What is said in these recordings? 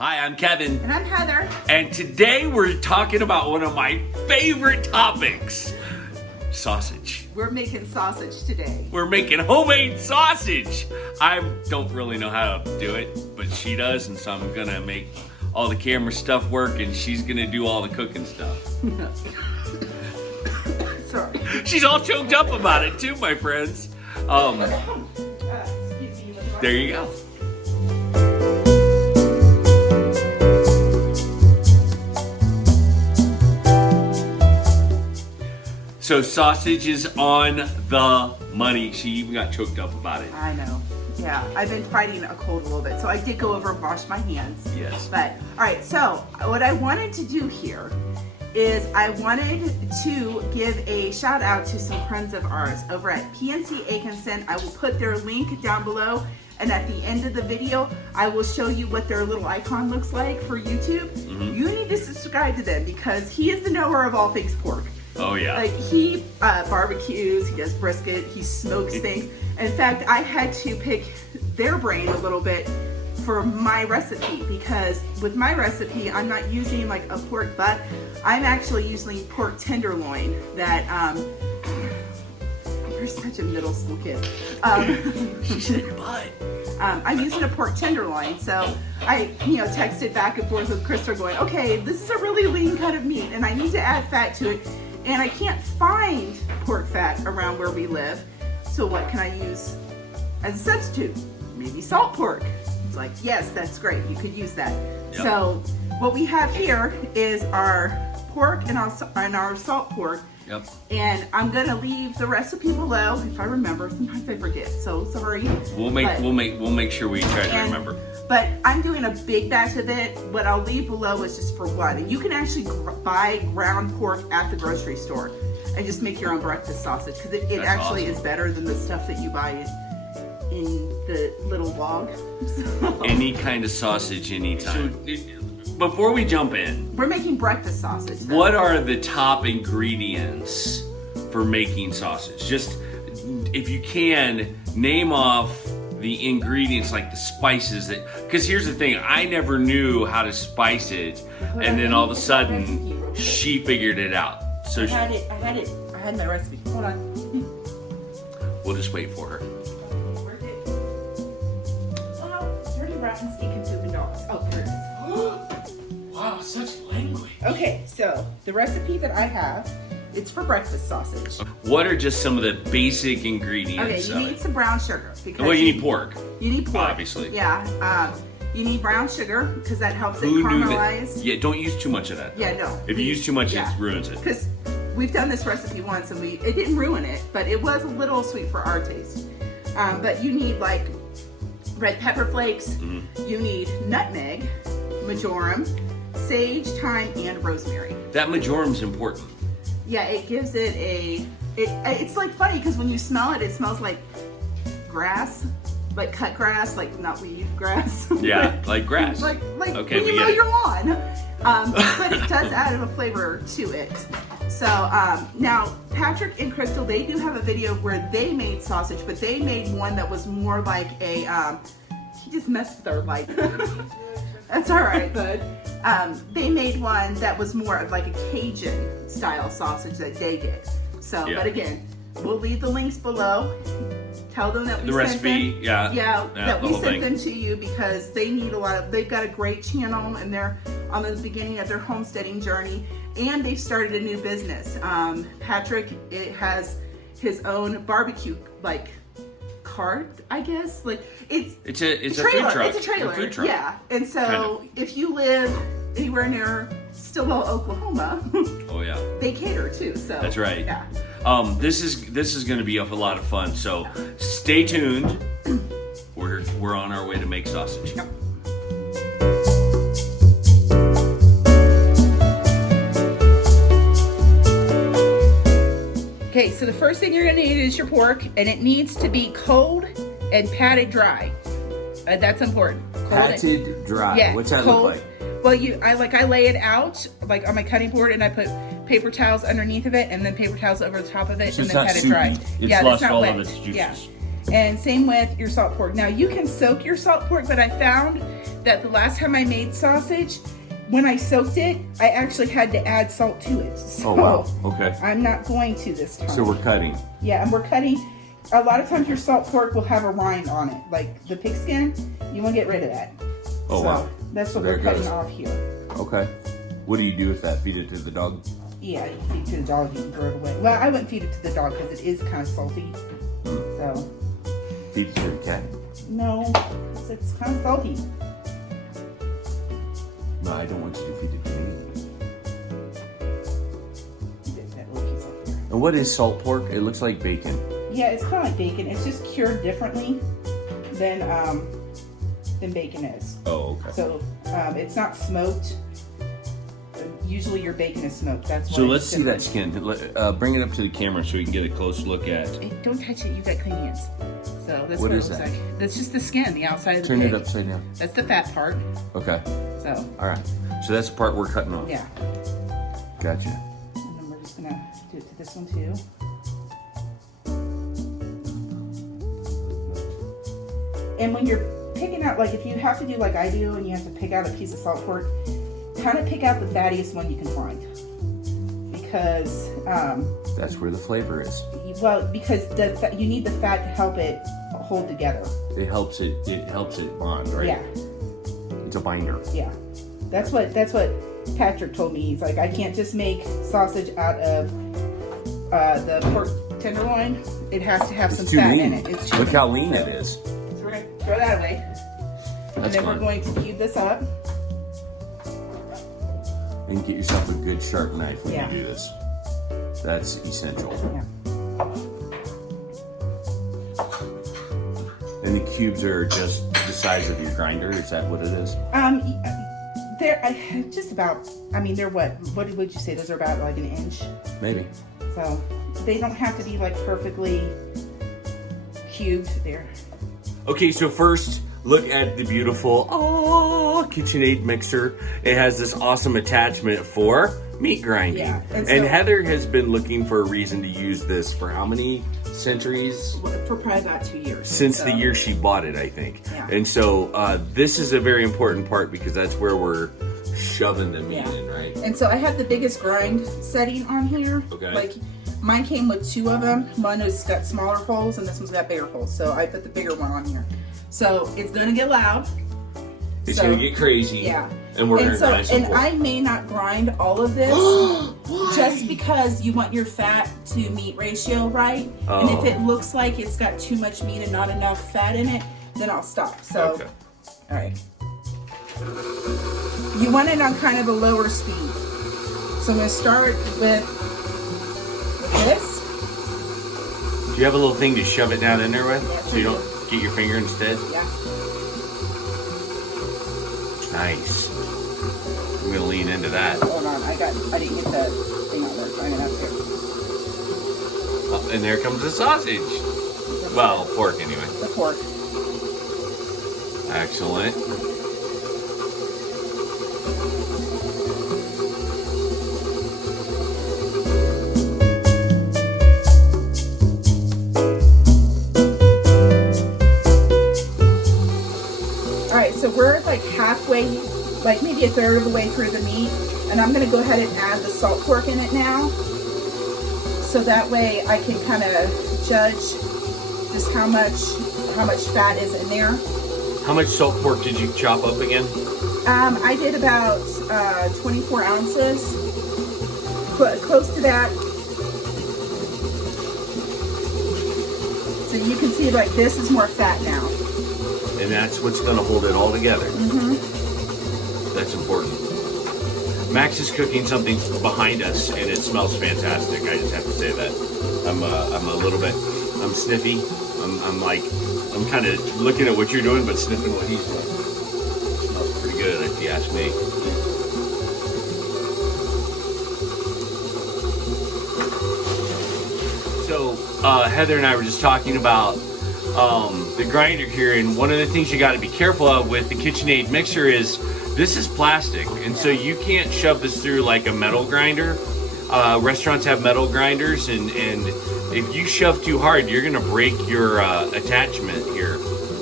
Hi, I'm Kevin. And I'm Heather. And today we're talking about one of my favorite topics, sausage. We're making sausage today. We're making homemade sausage. I don't really know how to do it, but she does, and so I'm gonna make all the camera stuff work, and she's gonna do all the cooking stuff. Sorry. She's all choked up about it too, my friends. Excuse me. There you go. So sausage is on the money. She even got choked up about it. I know. Yeah, I've been fighting a cold a little bit, so I did go over and wash my hands. Yes. But, all right, so what I wanted to do here is I wanted to give a shout out to some friends of ours over at PNC Atkinson. I will put their link down below, and at the end of the video, I will show you what their little icon looks like for YouTube. Mm-hmm. You need to subscribe to them because he is the knower of all things pork. Oh yeah. Like he barbecues, he does brisket, he smokes things. In fact, I had to pick their brain a little bit for my recipe because with my recipe, I'm not using like a pork butt. I'm actually using pork tenderloin that, you're such a middle school kid. She said butt. I'm using a pork tenderloin, so I, texted back and forth with Krista going, okay, this is a really lean cut of meat and I need to add fat to it. And I can't find pork fat around where we live. So what can I use as a substitute? Maybe salt pork. It's like, yes, that's great. You could use that. Yep. So what we have here is our pork and our salt pork. Yep. And I'm gonna leave the recipe below if I remember. Sometimes I forget, so sorry. We'll make sure we try to remember. But I'm doing a big batch of it. What I'll leave below is just for one. And you can actually buy ground pork at the grocery store and just make your own breakfast sausage because it actually is better than the stuff that you buy in the little log. So. Any kind of sausage, anytime. Before we jump in, we're making breakfast sausage. Though. What are the top ingredients for making sausage? Just, if you can, name off the ingredients, like the spices that, because here's the thing, I never knew how to spice it, and then all of a sudden, she figured it out. So I had my recipe. Hold on. We'll just wait for her. Dirty, rotten, stinking poop and dogs. Oh, here it is. Wow, such language. Okay, so the recipe that I have, it's for breakfast sausage. What are just some of the basic ingredients? Okay, you need some brown sugar. Because well, you need pork. You need pork. Obviously. Yeah. You need brown sugar because that helps it caramelize. Yeah, don't use too much of that. Yeah, no. If you use too much, it ruins it. Because we've done this recipe once and it didn't ruin it, but it was a little sweet for our taste. But you need like red pepper flakes. Mm-hmm. You need nutmeg, marjoram, sage, thyme, and rosemary. That marjoram's important. Yeah, it gives it it's like funny because when you smell it, it smells like grass, like cut grass, like not weed grass. Yeah, like grass. like okay, when you mow your lawn. But it does add a flavor to it. So now Patrick and Crystal, they do have a video where they made sausage, but they made one that was more like a, he just messed with our light. That's all right, bud. They made one that was more of like a Cajun style sausage that they did. So, But again, we'll leave the links below. Tell them that we sent them. That we sent them to you because they need they've got a great channel and they're on the beginning of their homesteading journey and they've started a new business. Patrick, it has his own barbecue, like, cart, I guess. Like it's a food truck. It's a trailer. A food truck. Yeah. And so if you live anywhere near Stillwell, Oklahoma, oh yeah, they cater too. So that's right. Yeah. This is going to be a lot of fun. So stay tuned. We're on our way to make sausage. Yep. Okay, so the first thing you're going to need is your pork, and it needs to be cold and patted dry. That's important. Patted dry. Yeah, what's that cold. look like? Well, I lay it out like on my cutting board, and I put paper towels underneath of it, and then paper towels over the top of it, So and it's then not pat it dry. soupy. It's lost not all wet. of its juices. Yeah. And same with your salt pork. Now you can soak your salt pork, but I found that the last time I made sausage, when I soaked it, I actually had to add salt to it. So Oh wow, okay. I'm not going to this time. So we're cutting. Yeah, and we're cutting. A lot of times your salt pork will have a rind on it, like the pig skin. You want to get rid of that. Oh so wow. That's what There we're it cutting goes. off here. Okay. What do you do with that? Feed it to the dog? Yeah, you can feed it to the dog, you can throw it away. Well, I wouldn't feed it to the dog because it is kind of salty. So. Feed it to the cat? No, it's kind of salty. No, I don't want you to feed it to me. Get that little piece up here. And what is salt pork? It looks like bacon. Yeah, it's kind of like bacon. It's just cured differently than bacon is. Oh, okay. So it's not smoked. Usually your bacon is smoked. That's why. So it's let's see that different. skin. Bring it up to the camera so we can get a close look at. Hey, don't touch it. You got clean hands. So that's What what, is it looks that? like. That's just the skin, the outside of the Turn pig. it upside down. That's the fat part. Okay. So All right. So that's the part we're cutting off. yeah. Gotcha. And then we're just gonna do it to this one too. And when you're picking out, like if you have to do like I do and you have to pick out a piece of salt pork, kind of pick out the fattiest one you can find. Because, That's where the flavor is. because you need the fat to help it hold together. It helps it bond, right? Yeah, It's a binder. yeah. That's what Patrick told me. He's like, I can't just make sausage out of the pork tenderloin. It has to have some It's too fat lean. in it. It's too Look lean. how lean it is. So we're gonna throw that away. And That's then fun. we're going to cube this up. And get yourself a good sharp knife when Yeah. you do this. That's essential. Yeah. And the cubes are just the size of your grinder. Is that what it is? They're just about. I mean, they're what? What would you say? Those are about like an inch. Maybe. So they don't have to be like perfectly cubed. There. Okay, so first, look at the beautiful KitchenAid mixer. It has this awesome attachment for meat grinding. Yeah, And and so- Heather has been looking for a reason to use this for how many centuries? For probably about 2 years. Since So, the year she bought it, I think. Yeah. And so this is a very important part because that's where we're shoving the meat Yeah. in, right? And so I have the biggest grind setting on here. Okay. Like mine came with 2 of them. One has got smaller holes and this one's got bigger holes. So I put the bigger one on here. So it's gonna get loud. It's So, gonna get crazy. Yeah. And we're gonna grind some and pork. I may not grind all of this just because you want your fat to meat ratio right. And if Oh. it looks like it's got too much meat and not enough fat in it, then I'll stop. So, Okay. all right. You want it on kind of a lower speed. So I'm gonna start with this. Do you have a little thing to shove it down in there with? Yeah, So you don't get your finger instead? Yeah. Nice. I'm gonna lean into that. Hold on, I didn't get the thing on there. Trying it out there. Oh, and there comes the sausage. Well, pork anyway. The pork. Excellent. All right, so we're like halfway, like maybe a third of the way through the meat, and I'm gonna go ahead and add the salt pork in it now. So that way I can kind of judge just how much fat is in there. How much salt pork did you chop up again? I did about 24 ounces, close to that. So you can see like this is more fat now. And that's what's gonna hold it all together. Mm-hmm. That's important. Max is cooking something behind us, and it smells fantastic. I just have to say that. I'm a little bit, I'm sniffy. I'm kind of looking at what you're doing, but sniffing what he's doing. It smells pretty good, if you ask me. So Heather and I were just talking about the grinder here, and one of the things you got to be careful of with the KitchenAid mixer is this is plastic, and so you can't shove this through like a metal grinder. Restaurants have metal grinders, and if you shove too hard, you're gonna break your attachment here.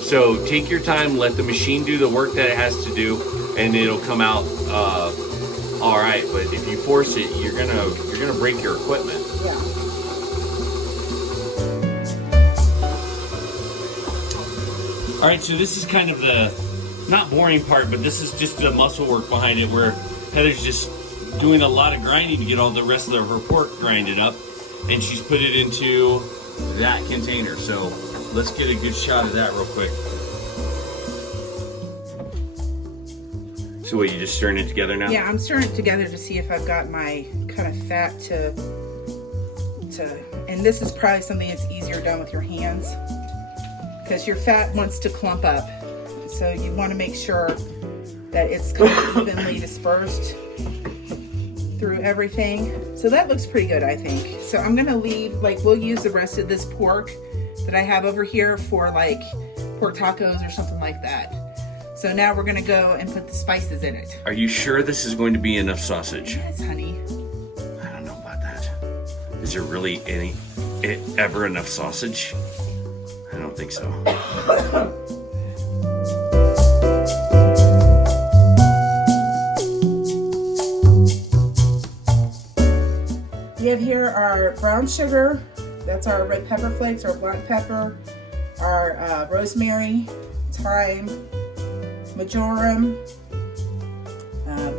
So take your time, let the machine do the work that it has to do, and it'll come out all right. But if you force it, you're gonna break your equipment. Yeah. All right, so this is kind of the not boring part, but this is just the muscle work behind it, where Heather's just doing a lot of grinding to get all the rest of her pork grinded up, and she's put it into that container. So let's get a good shot of that real quick. So what, you just stirring it together now? Yeah, I'm stirring it together to see if I've got my kind of fat to, and this is probably something that's easier done with your hands, because your fat wants to clump up. So you want to make sure that it's kind of evenly dispersed through everything. So that looks pretty good, I think. So I'm gonna leave, like, we'll use the rest of this pork that I have over here for like pork tacos or something like that. So now we're gonna go and put the spices in it. Are you sure this is going to be enough sausage? Yes, honey. I don't know about that. Is there really ever enough sausage? I don't think so. We have here our brown sugar, that's our red pepper flakes, our black pepper, our rosemary, thyme, marjoram,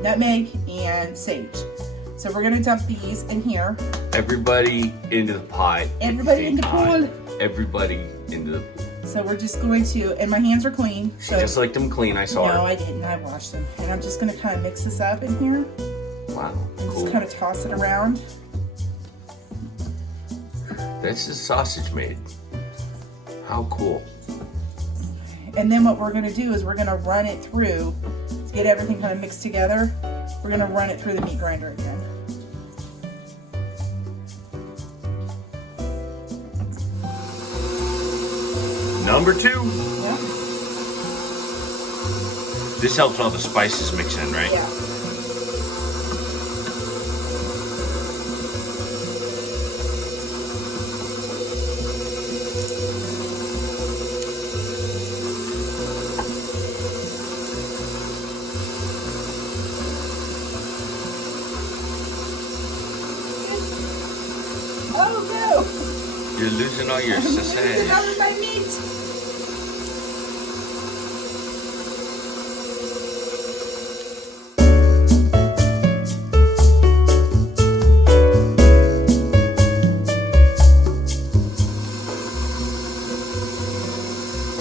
nutmeg, and sage. So we're gonna dump these in here. Everybody into the pot. Everybody in the pool. Everybody into the pool. So we're just going to, and my hands are clean. So Just like them clean, I saw no, her. I didn't. I washed them. And I'm just gonna kind of mix this up in here. Wow, And cool. just kind of toss it around. This is sausage made. How cool. And then what we're gonna do is we're gonna run it through, to get everything kind of mixed together. We're gonna run it through the meat grinder again. Number 2. Yeah. This helps all the spices mix in, right? Yeah. Oh no! You're losing all your I'm losing sausage. all of my meat.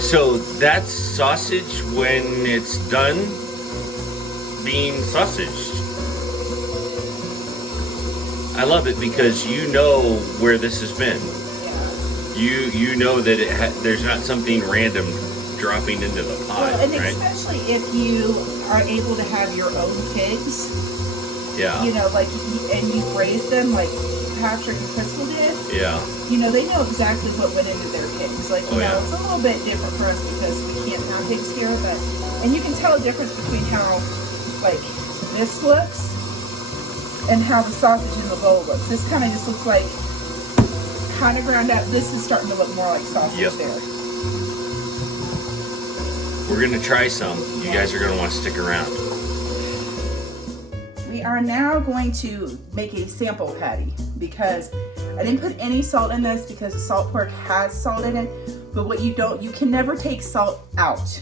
So that's sausage when it's done being sausaged. I love it because you know where this has been. You know that there's not something random dropping into the pot, Well, and right? especially if you are able to have your own pigs, Yeah. you know, like, and you raise them like Patrick and Crystal did, Yeah. you know, they know exactly what went into their pigs. Like, you Oh, know, yeah. it's a little bit different for us because we can't have pigs here, but, and you can tell a difference between how, like, this looks and how the sausage in the bowl looks. This kind of just looks like kind of ground out. This is starting to look more like sausage Yep. there. We're gonna try some. You guys are gonna want to stick around. We are now going to make a sample patty because I didn't put any salt in this because the salt pork has salt in it, but what you can never take salt out.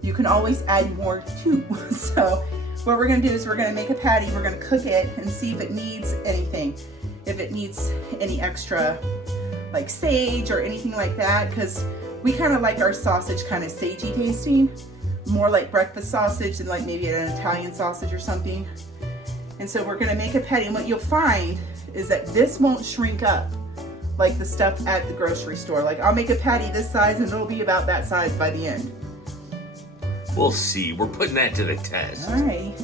You can always add more too. So what we're gonna do is we're gonna make a patty, we're gonna cook it and see if it needs anything. If it needs any extra like sage or anything like that, because we kind of like our sausage kind of sagey tasting, more like breakfast sausage than like maybe an Italian sausage or something. And so we're gonna make a patty, and what you'll find is that this won't shrink up like the stuff at the grocery store. Like I'll make a patty this size and it'll be about that size by the end. We'll see. We're putting that to the test. All right.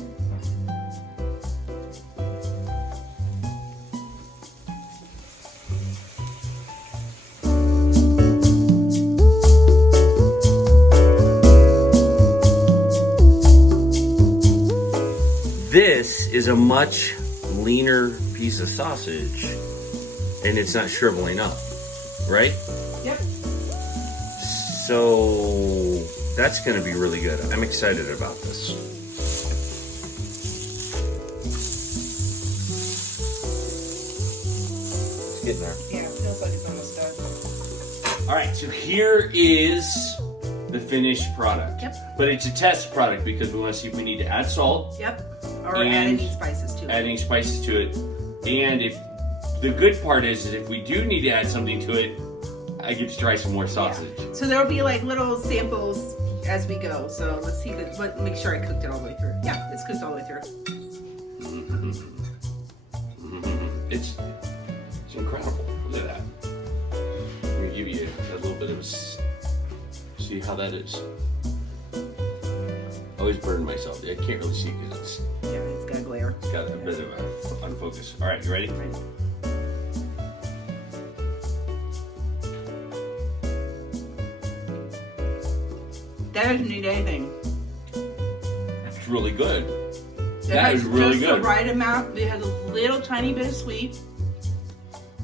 This is a much leaner piece of sausage and it's not shriveling up, right? Yep. So that's gonna be really good. I'm excited about this. It's getting there. Yeah, it feels like it's almost done. All right, so here is the finished product. Yep. But it's a test product because we want to see if we need to add salt. Yep. Or add And any spices to it. Adding spices to it. And if the good part is if we do need to add something to it, I get to try some more sausage. Yeah. So there'll be like little samples as we go. So let's see if it, make sure I cooked it all the way through. Yeah, it's cooked all the way through. It's incredible. Look at that. Let me give you a little bit of see how that is. I always burn myself. I can't really see because Yeah, it's got a glare. it's got a bit of a unfocus. All right, you ready? Right. That doesn't need anything. It's really good. It That has is really just good. the right amount. It has a little tiny bit of sweet.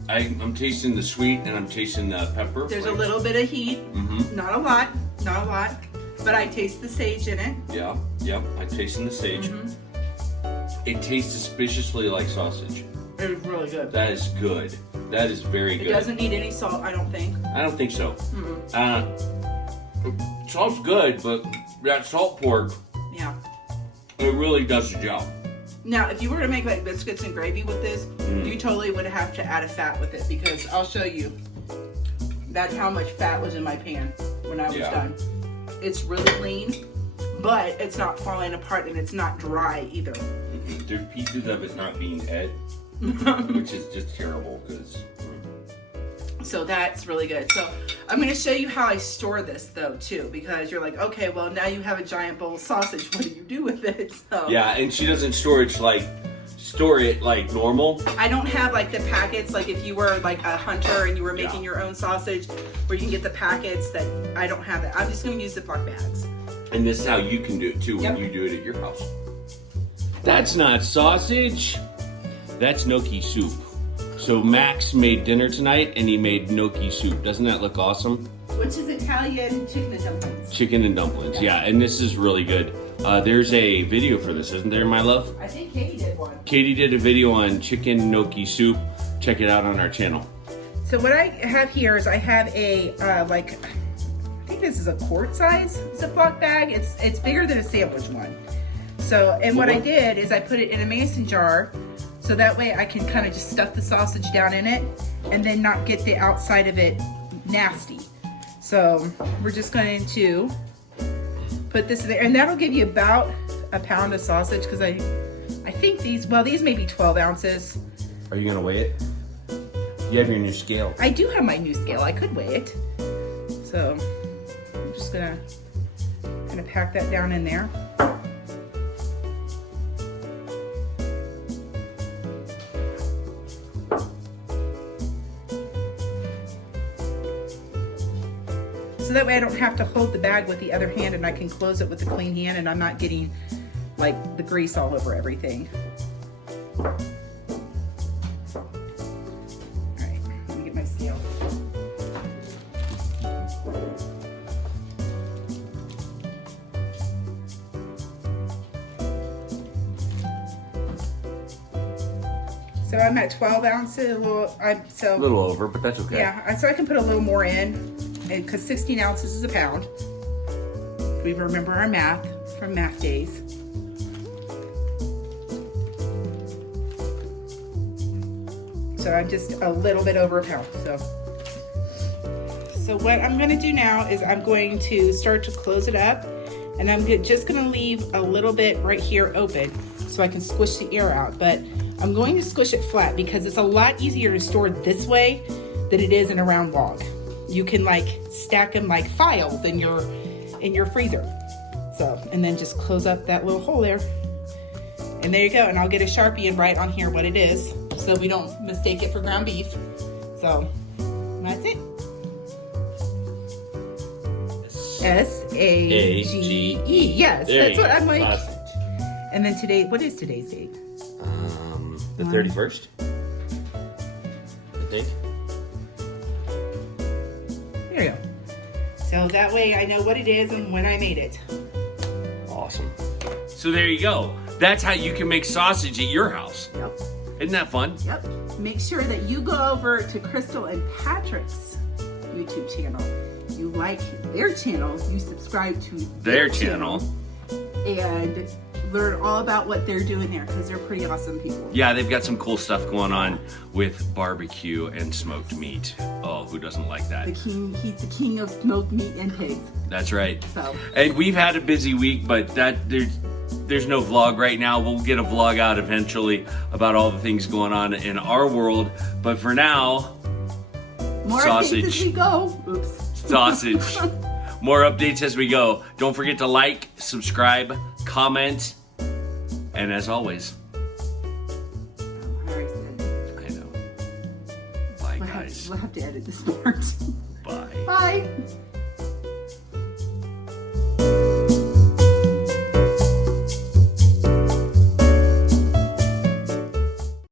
I'm tasting the sweet and I'm tasting the pepper. There's a flakes. little bit of heat. Mm-hmm. Not a lot. Not a lot. But I taste the sage in it. Yeah, yep. I'm tasting the sage. Mm-hmm. It tastes suspiciously like sausage. It was really good. That is good. That is very It good. doesn't need any salt, I don't think. I don't think so. Mm-mm. Salt's good, but that salt pork, Yeah. it really does the job. Now, if you were to make like biscuits and gravy with this, Mm. you totally would have to add a fat with it because I'll show you. That's how much fat was in my pan when I was Yeah. done. It's really lean, but it's not falling apart and it's not dry either. There's pieces of it not being ate, which is just terrible because. So that's really good. So I'm going to show you how I store this though too, because you're like, okay, well now you have a giant bowl of sausage. What do you do with it? So Yeah, and she doesn't store it like normal. I don't have like the packets, like if you were like a hunter and you were making your own sausage, where you can get the packets. That I don't have that. I'm just going to use Ziploc bags. And this is how you can do it too when Yep. you do it at your house. That's not sausage. That's gnocchi soup. So Max made dinner tonight and he made gnocchi soup. Doesn't that look awesome? Which is Italian chicken and dumplings. Chicken and dumplings, yeah, and this is really good. There's a video for this, isn't there, my love? I think Katie did one. Katie did a video on chicken gnocchi soup. Check it out on our channel. So what I have here is I have a I think this is a quart size Ziploc bag. It's bigger than a sandwich one. So and what I did is I put it in a mason jar, so that way I can kind of just stuff the sausage down in it and then not get the outside of it nasty. So we're just going to put this in there, and that'll give you about a pound of sausage because I think these may be 12 ounces. Are you gonna weigh it? You have your new scale. I do have my new scale. I could weigh it. So I'm just gonna kind of pack that down in there. So that way I don't have to hold the bag with the other hand and I can close it with the clean hand and I'm not getting like the grease all over everything. All right, let me get my scale. So I'm at 12 ounces, a little over, but that's okay. yeah, so I can put a little more in, because 16 ounces is a pound. If we remember our math from math days. So I'm just a little bit over a pound. So what I'm going to do now is I'm going to start to close it up, and I'm just going to leave a little bit right here open so I can squish the air out. But I'm going to squish it flat because it's a lot easier to store this way than it is in a round log. You can like stack them like files in your freezer. So, and then just close up that little hole there. And there you go. And I'll get a Sharpie and write on here what it is so we don't mistake it for ground beef. So that's it. S-A-G-E. Yes, that's what I'm like. And then today, what is today's date? The 31st, I think. There you go. So that way I know what it is and when I made it. Awesome. So there you go. That's how you can make sausage at your house. Yep. Isn't that fun? Yep. Make sure that you go over to Crystal and Patrick's YouTube channel. You like their channel, you subscribe to Their channel. And learn all about what they're doing there because they're pretty awesome people. Yeah, they've got some cool stuff going on with barbecue and smoked meat. Oh, who doesn't like that? He's the king of smoked meat and pigs. That's right. So. And we've had a busy week, but there's no vlog right now. We'll get a vlog out eventually about all the things going on in our world. But for now, more sausage. updates as we go. Oops. Sausage. More updates as we go. Don't forget to like, subscribe, comment, and as always, I know. Bye, guys. We'll have to edit this part. Bye. Bye.